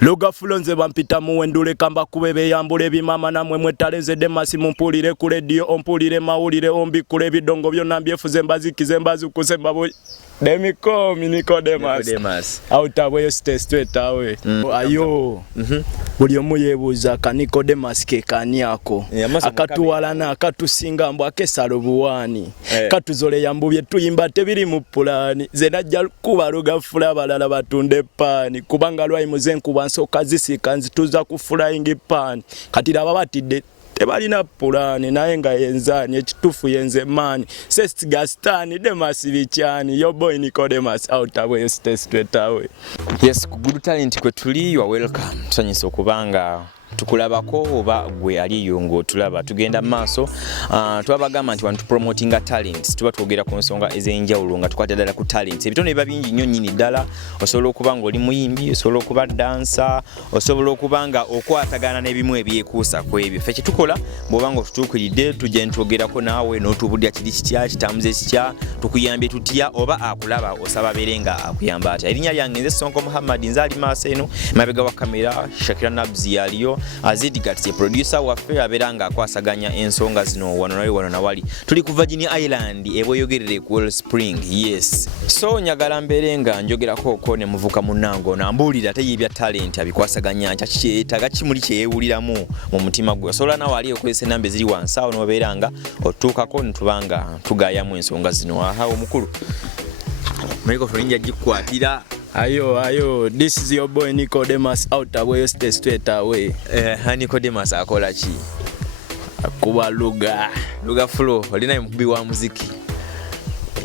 Loga fulonze bampita muwendule kamba kubebe yambule bimama namwe mwetaleze demasi mumpulire ku radio ompulire mawulire ombikule bidongo byonna mbyefuze mbazikize mbazukuze mbabo demikomi Nicodemus autabwe stay straight away ayo buli omu yebuuza ka Nicodemus ke kani ako akatuwalana akatusinga mbu akesalo buwani katuzole yambu bye tuyimba tebiri mu pulani ze najja kuba lugafula abalala batunde pani kubanga lwayi muzenku wansoka zisika nzituza ku flying pan kati laba batidde tebalina pulani naye nga yenzani ekitufu yenze mani sest gastani Demas bichani your boy Nicodemus out away stay straight away. Yes, Good Talent kwe tuli, you are welcome. Tusanyisa okubanga tukulabako oba gwe aliyo ngo tulaba tugenda maaso twabagamba nti wantu promotinga talents tuba twogera ku nsonga ez'enjawulo nga tukwata ddala ku talents ebitone biba bingi nnyo nnyini ddala osobola okuba nga oli muyimbi osobola okuba dansa osobola okuba nga okwatagana n'ebimu ebyekuusa ku ebyo ffe kyetukola bw'oba nga otutuukiridde tujja ntwogerako naawe n'otubulira kiri kitya kitambuze kitya tukuyambye tutya oba akulaba osaba abeere nga akuyamba atya. Erinnya lyange nze Sonko Muhammad nzaali maaso eno emabega wa kamera Shakira Nabzi yaliyo Azidi Gatsi producer waffe aberanga akwasaganya ensonga zino wano na wali tuli ku Virginia Island eboyogerere ku Well Spring. Yes, so nyagala mberenga njogerako ko ne muvuka munango nambulira teyibya talent abikwasaganya nkyakiyetaga kimuli kyewuliramu mu mutima gwe sola na wali okwese nambe ziri wansawo noberanga otuukako ntubanga tugayamu ensonga zino aha omukulu Meriko Frinja jikwatira Ayo, this is your boy Nicodemus out away stay straight away. Nicodemus akola ki? Akuba luga flow, olina mukubi wa muziki.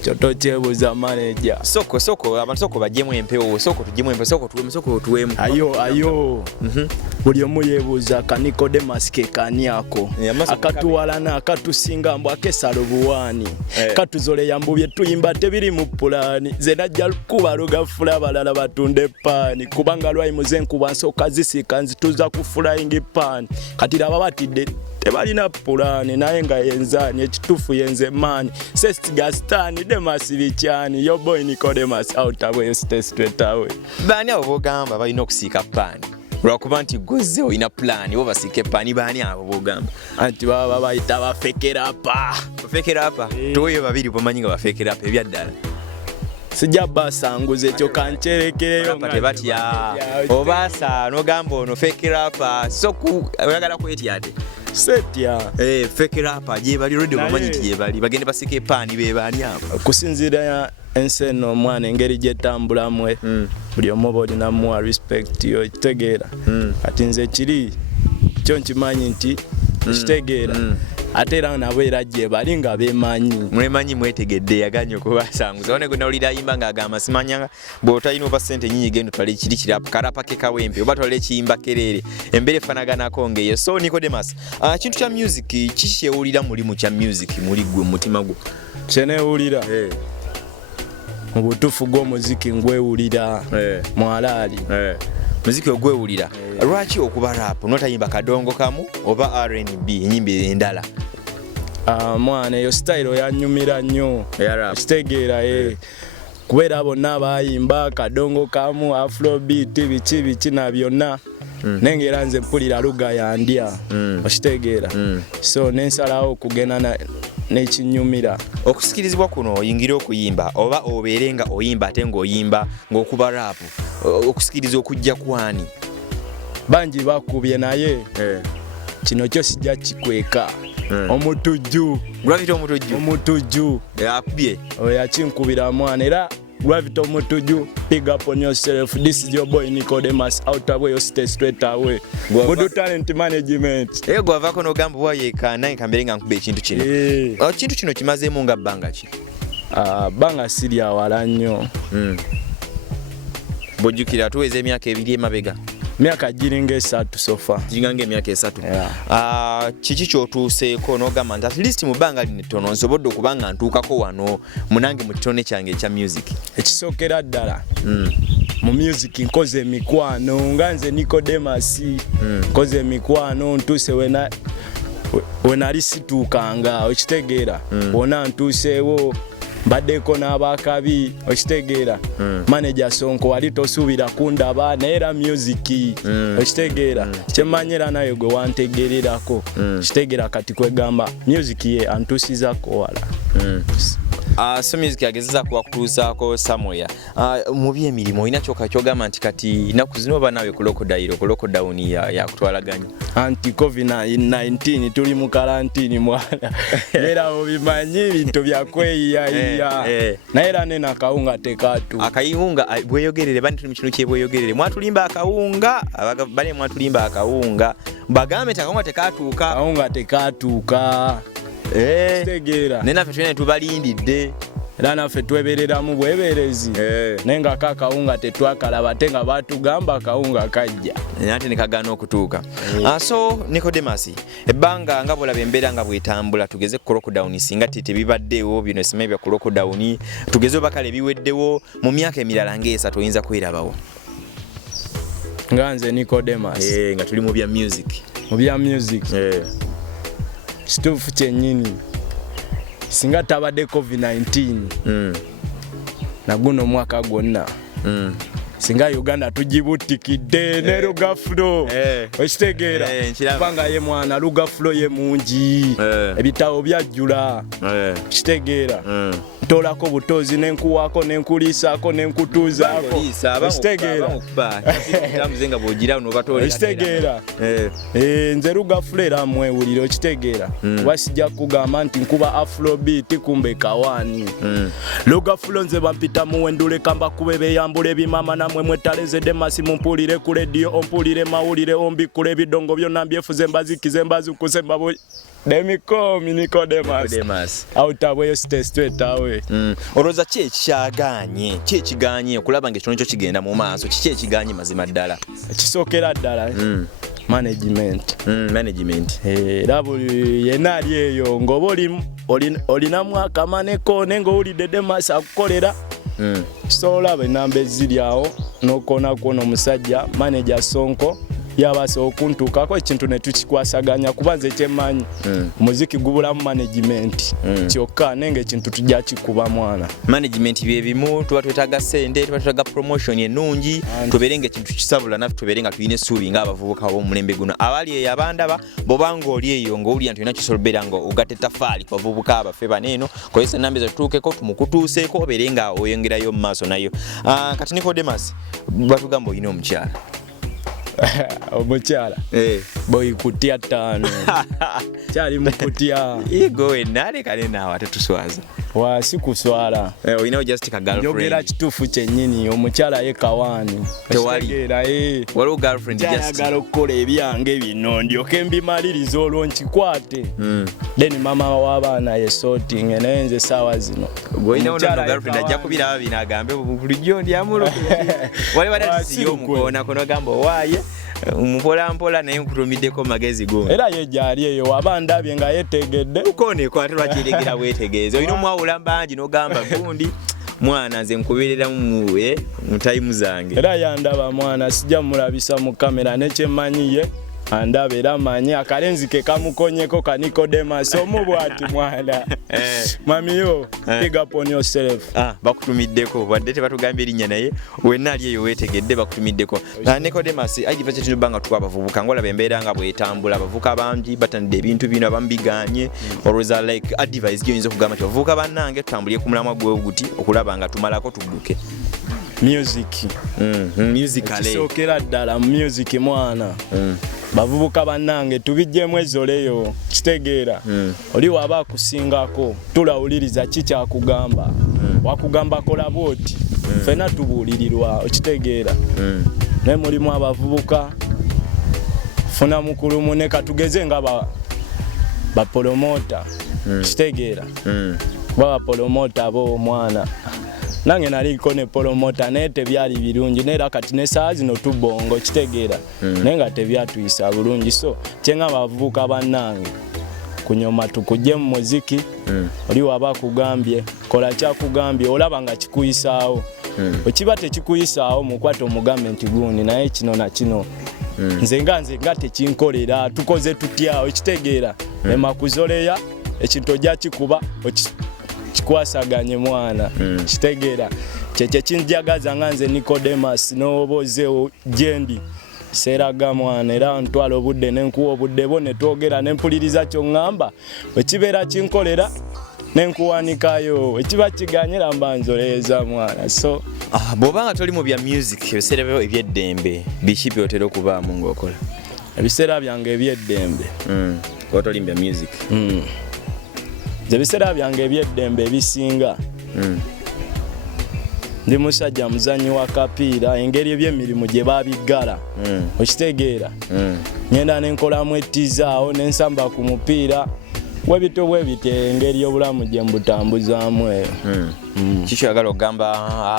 Choto chebuza manager. Soko abantu bajjemu empewo, tujjemu empewo, soko tuwemu. Ayo. Buli omu yebuuza ka Nicodemus ke kani ako akatuwalana akatusinga mbu akesalo buwani katuzole yambu bye tuyimba tebiri mu pulani ze najja kuba lugafula abalala batunde pani kubanga lwayi muzenku wansoka zisika nzituza ku flying pan kati laba batidde tebalina pulani naye nga yenzani ekitufu yenze mani sest gastani Demas bichani your boy Nicodemus out away stay straight away. Bani abo bogamba balina okusiika pani lwakuba nti gozze olina pulani oba basike pani bani abo bogamba anti baba bayita bafekerapa toyo babiri bomanyi nga bafekerapa ebyaddala sijja basanguze ekyo kancerekereyo nga batya obaasa nogamba ono fekerapa soku oyagala kwetyate setya fekerapa gye bali radio bomanyi nti gye bali bagende basike pani be bani abo kusinzira enseno omwana engeri gyetambulamu buli omu olina muwa respect yo kitegeera ati nze kiri kyo nkimanyi nti kitegeera ate era nabo era gye bali nga bemanyi mwemanyi mwetegedde yaganya okubasanguza one gwena olira ayimba ng'agamba simanyanga bw'otalina oba ssente nyinyi genda otwale kiri karapa ke kawempe oba twale ekiyimba kerere embeera efanaganako ng'eyo. So Nicodemus kintu kya music kiki kyewulira mulimu kya music muli gwe mu mutima gwo kyeneewulira mu butuufu gw'omuziki ngwewulira mwalaali muziki ogwewulira lwaki okuba rap notayimba kadongo kamu oba R&B enyimba endala mwana eyo style yanyumira nnyo kitegeera kubeera bonna bayimba kadongo kamu afrobeat biki na byonna nengera nze mpulira luga yandya okitegeera so nensalawo okugenda n'ekinyumira okusikirizibwa kuno oyingira okuyimba oba obeerenga oyimba ate ng'oyimba ng'okuba rap okusikiriza okujja kwani bangi bakubye naye kino kyo sijja kikweka omutujju omutujju akubye yakinkubira mwana era Gravity Motoju, big up on yourself. This is your boy Nicodemus out away, stay straight away. Good Talent management. Gwavako no gambo wayeka naye kamberenga nkube ekintu kino. Kintu kino kimazeemu nga bbanga ki? Banga siri awala nnyo. Bojjukira tuweze emyaka ebiri emabega. Myaka giringa 3 sofa. Giringa emyaka 3. Kiki kyotuuseeko n'ogamba nti at least mu bbanga lino ttono nsobodde okubanga ntuukako wano munange mu kitone kyange ekya music. Ekisookera ddala mu music nkoze emikwano nga nze Nicodemus nkoze emikwano ntuuse wenali situukanga okitegeera wona ntuuseewo baddeko n'abakabi okitegeera manager Sonko wali tosuubira kundaba naye era music okitegeera kyemmanyira nayo gwe wantegererako kitegeera kati kwegamba music ye antusizako wala so music yagezeza kuwakutuusaako somewhere mu by'emirimu olina kyogamba nti kati inaku zino oba nawe ku lockdown yakutwalaganya anti covid-19 tuli mu karantini mwana era obimanyi ebintu byakweyiyayiya naye era nena akawunga tekatu akayunga bweyogerere bani tuli mu kino kyebweyogerere mwatulimba akawunga bale mwatulimba akawunga bagambe takawunga tekatuuka kitegeera naye naffe tulina tubalindidde era naffe twebereramu bweberezi naye nga kakawunga tetwakalaba ate nga batugamba akawunga kajja ate ne kagaana okutuuka so Nicodemus ebbanga nga bwolaba embeera nga bwetambula tugeze ku lockdown singa tebibaddewo bino esimanye bya ku lockdown tugeze bakale biweddewo mu myaka emirala ng'esatu oyinza kwerabawo nga nze Nicodemus nga tuli mu bya music kituufu kyennyini singa tabadde covid-19 na guno omwaka gwonna singa Uganda tugibutikidde ne Lugafulo okitegeera kubanga ye mwana Lugafulo ye mungi ebitabo byajjula okitegeera ntolako butozi nenkuwaako nenkuliisaako nenkutuuzaako okitegeera nze Lugafulo era mwewulire okitegeera kuba sijja kugamba nti nkuba afrobeat kumbe kawaani Lugafulo nze bampita muwendule kamba kube beyambula ebimama namwe mwetalezedde masi mumpulire ku radio ompulire mawulire ombikule ebidongo byonna mbyefuze mbazikize mbazukuse mbabo Demikomi Nicodemus autabweyo straight away olowooza ki ekiganye okulaba ng'ekino kyo kigenda mu maaso kiki ekiganye mazima ddala ekisookera ddala management era buli yenna ali eyo ng'oba olinamu akamaneko ne ng'owulidde Demas akukolera so olaba enamba eziri awo n'okoona kwona omusajja manager Sonko yabaso okuntuukako ekintu ne tukikwasaganya kuba nze kyemmanyi muziki gubulamu management kyokka nenge ekintu tujja kikuba mwana management bye bimu tuba twetaaga ssente tuba twetaaga promotion ennungi tubeere ng'ekintu kisabula naffe tubeere nga tulina essuubi ng'abavubuka b'omulembe guno abali eyo abandaba bw'obanga oli eyo ng'owulira nti olina kisolobera nga ogatta ettafaali ku bavubuka abaffe baneeno kozesa ennamba ezo tutuukeko tumukutuuseeko obeere nga oyongerayo mu maaso nayo kati Nicodemus batugamba olina omukyala omukyala boy kutya ttaano kyali mukutya igo enale kale naawe tetuswaza wasi kuswala olinawo just ka girlfriend yogera kituufu kyennyini omukyala ye kawaani tewaliera waliwo girlfriend ayagala okukola ebyange bino ndyoke mbimaliriza olwo nkikwate then mama w'abaana ye sorting naye nze essaawa zino olinawo girlfriend ajja kubiraba bino agambe bulijjo ndyamulo waliwo adasiyo omukoona kono gamba owaaye mpola naye nkutumiddeko magezi go era ye gyali eyo waba ndabye nga yetegedde ukooneko ate lwakiregera weetegeeza olina omwawula bangi n'ogamba gundi mwana nze nkubeereramu mu tayimu zange era yandaba mwana sijja mulabisa mu kamera nekyemmanyiye andaba era manyi akalenzi ke kamukonyeko ka Nicodemus omubwati mwana mamiyo big up on yourself bakutumiddeko wadde tebatugambye erinnya naye wenna ali eyo weetegedde bakutumiddeko Nicodemus agiva kyetulibanga tuwa abavubuka ngolaba embeera nga bwetambula abavubuka bangi batanidde ebintu bino abamu biganye olwoza like advice gy'oyinza okugamba nti abavubuka bannange tutambulire ku mulamwa gw'oguti okulaba nga tumalako tugguke kisookera ddala mu music mwana bavubuka bannange tubijjemu ezoleyo kitegeera oli waba akusingako tulawuliriza kikyakugamba wakugamba kola bwoti ffenna tubuulirirwa okitegeera naye mulimu abavubuka funa mukulumu ne katugeze nga bapolomota kitegeera bapolomota abo omwana nange naliko ne polomota naye tebyali birungi naye kati ne saa zino tubongo kitegeera naye nga tebyatuyisa bulungi so kyenga bavubuka bannange kunyoma tukujje mu muziki oli waba akugambye kola kyakugambye olaba nga kikuyisaawo ekiba tekikuyisaawo mukwate omugambe nti gundi naye kino na kino nze nga tekinkolera tukoze tutya ekitegeera emakuzoleya ekintu ojja kikuba kikwasaganye mwana kitegeera kyekye kinjagaza nga nze Nicodemus n'oboze gyendi seeraga mwana era ntwala obudde nenkuwa obudde bo ne twogera ne mpuliriza ky'oŋŋamba bwe kibeera kinkolera nenkuwanikayo ekiba kiganyira mba nzoleeza mwana so bw'oba nga toli mu bya music ebiseera byo eby'eddembe biki byotera okubaamu ng'okola ebiseera byange eby'eddembe oba toli mu bya music ebiseera byange eby'eddembe ebisinga ndi musajja muzanyi wa kapiira engeri eby'emirimu gye babiggala okitegeera ngenda nenkolamu ettizaawo nensamba ku mupiira webito engeri y'obulamu gye mbutambuzaamu eyo kikyoyagala okugamba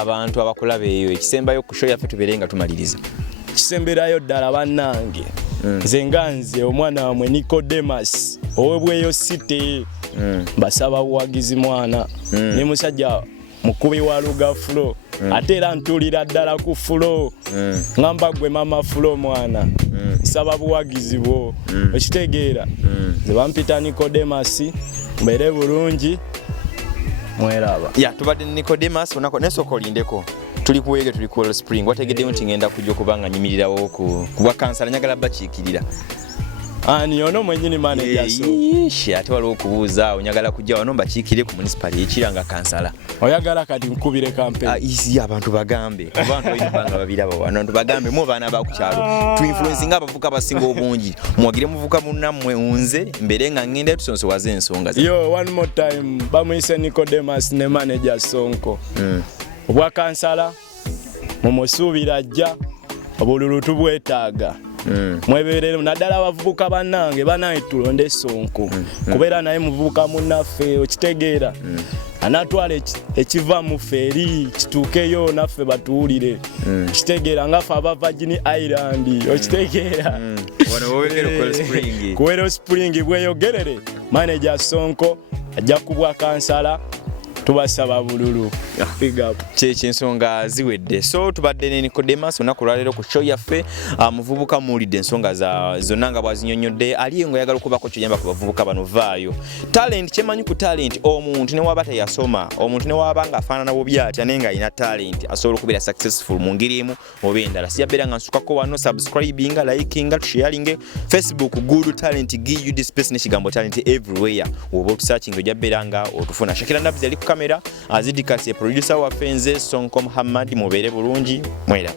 abantu abakulaba eyo ekisembayo ku show yaffe tubeere nga tumaliriza kisemberayo ddala bannange nze nga nze omwana wamwe Nicodemus owebweyo city mbasaba buwagizi mwana ne musajja mukubi wa luga fulo ate era ntulira ddala ku fulo ngamba gwe mama fulo mwana saba buwagizi bwo okitegeera nze bampita Nicodemus mbeere bulungi mweraba tubadde Nicodemus onako nesooka olindeko tuli kuwege tuli ku spring wategeddeyo nti ngenda kujja okubanga nyimirirawo ku bwa kansala nyagala bakiikirira ani ono mwenyini manager so ate waliwo okubuuza onyagala kujja wano mbakiikire ku municipal ekiranga kansala oyagala kati nkubire campaign abantu bagambe abantu oyibanga babiraba wano abantu bagambe mu baana bakukyalo tu influencing abavuka abasinga obungi mwagire muvuka munnammwe unze mbere nga ngende tusonse waze ensonga yo one more time bamuyise Nicodemus ne manager Sonko obwa kansala mumusuubira ajja obululu tubwetaaga mweberere naddala abavubuka bannange tulonde Sonko kubeera naye muvubuka munnaffe okitegeera anatwala ekiva mu ffeeri kituukeyo naffe batuwulire kitegeera ngaffe aba Virgin Island okitegeera kuwero spring bweyogerere manager Sonko ajja kubwa kansala tubasaba bululu kyensonga ziwedde so tubadde ne Nicodemus olunaku lwaleero ku show yaffe muvubuka muwulidde ensonga zonna nga bwazinnyonnyodde aliyo ng'oyagala okubako kyoyamba ku bavubuka bano vaayo talent kyemanyi ku talent omuntu ne waba teyasoma omuntu ne waba nga afaanana bubi atya naye ng'alina talent asobola okubeera successful mu ngeri emu oba endala siyabbeera nga nsukako wano subscribinga likinga tusharinge Facebook Good Talent GUD space n'ekigambo talent everywhere oba otusearching ojja bbeera nga otufuna Shakira Nabs yali ku kamera azidikasi producer waffe nze Sonko Muhammad mubeere bulungi mwera